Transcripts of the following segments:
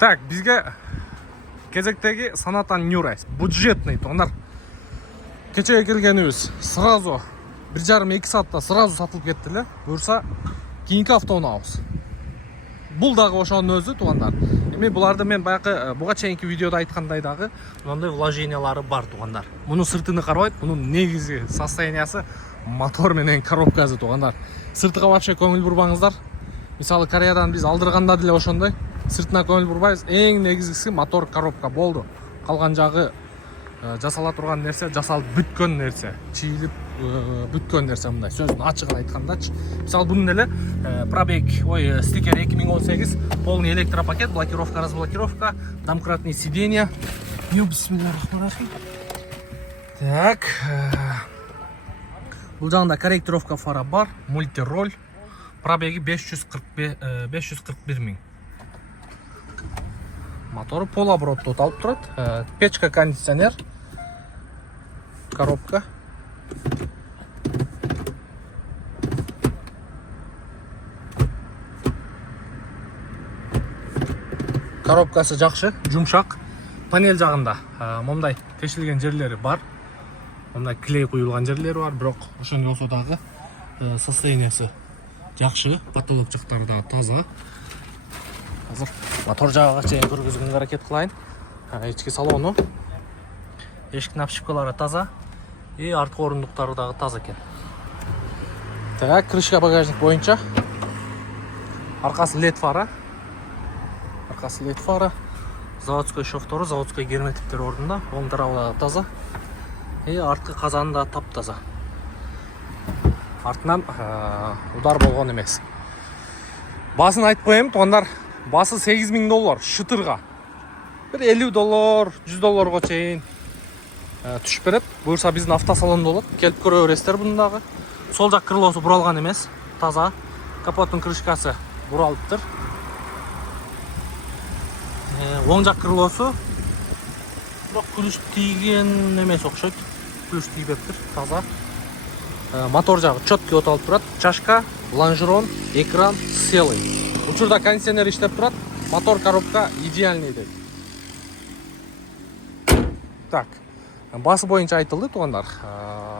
Так, бізге кезектегі Sonata New Race. Бюджетный тонар. Кечеге келгеніміз сразу 1,5-2 саатта сразу сатылып кеттілі. Бұйырса, кейінгі автоны ауыз. Бұл дағы ошаның өзі туғандар. Бұларды мен баяқы бұға чейінгі видеода айтқандай дағы мынандай вложениялары бар туғандар. Мұның сыртыны қарабайт, мұның негізгі состояниясы мотор менен коробкасы туғандар. Сыртыға вообще көңіл бұрбаңыздар. Мысалы Кореядан біз алдырғанда деле ошондой. Сыртына көңіл бұрбайыз. Ең негізгісі мотор коробка болды. Қалған жағы жасала тұрған нәрсе, жасалып бүткөн нәрсе, чийліп бүткөн нәрсе мындай. Сөздің ачығын айтқандачы. Мысалы бұның эле пробег, стикер 2018, полный электропакет, блокировка, разблокировка, домкратные сиденья. Бисмиллахиррахманиррахим. Так. Бұл жағында корректировка фара бар, мультироль. Пробеги 541 мың. Моторы полоборотты алып тұрады. Печка, кондиционер, коробка. Коробкасы жақшы, жұмшақ. Панель жағында мұндай тешілген жерлері бар. Мұндай клей құйылған жерлері бар, бірақ ошондой болсо дагы состояниясы жақшы. Потолок жақтары да таза. Hazır мотор жағыға чейін көргізгенге әрекет қылайын. Ички салону, ешік напшипкалары таза, артқы орындықтары дағы таза екен. Так, крышка багажник бойынша. Арқасы LED фара. Арқасы LED фара. Заводской шофторы, заводской герметиктер орнында. Оң тарабы таза. Артқы қазаны да тап таза. Артынан удар болған емес. Басын айтып қойым, туғандар. Басы $8,000 шытырға. Bir $50, $100 чейін түшіп береді. Бұйырса біздің автосалонда болады. Келіп көре бересіздер бұндағы. Сол жақ крылосы бұралған емес, таза. Капоттың крышкасы бұралып тұр. Оң жақ крылосы күліш тиген емес оқшайды. Күліш тиіп тұр, таза. Мотор жағы четкий оталып тұрады. Чашка, лонжерон, экран целый. Учурда кондиционер иштеп турат, мотор коробка идеальный дейт. Так, басы боюнча айтылды тугандар,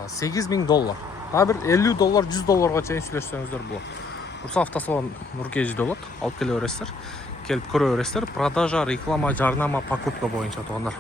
$8,000. Бир $50, $100 чейин сүйлөшсөңүздөр болот. Бурса автосалон Нуркежиде болот, алып келе бересиздер, келип көрө бересиздер. Продажа, реклама, жарнама, покупка боюнча тугандар.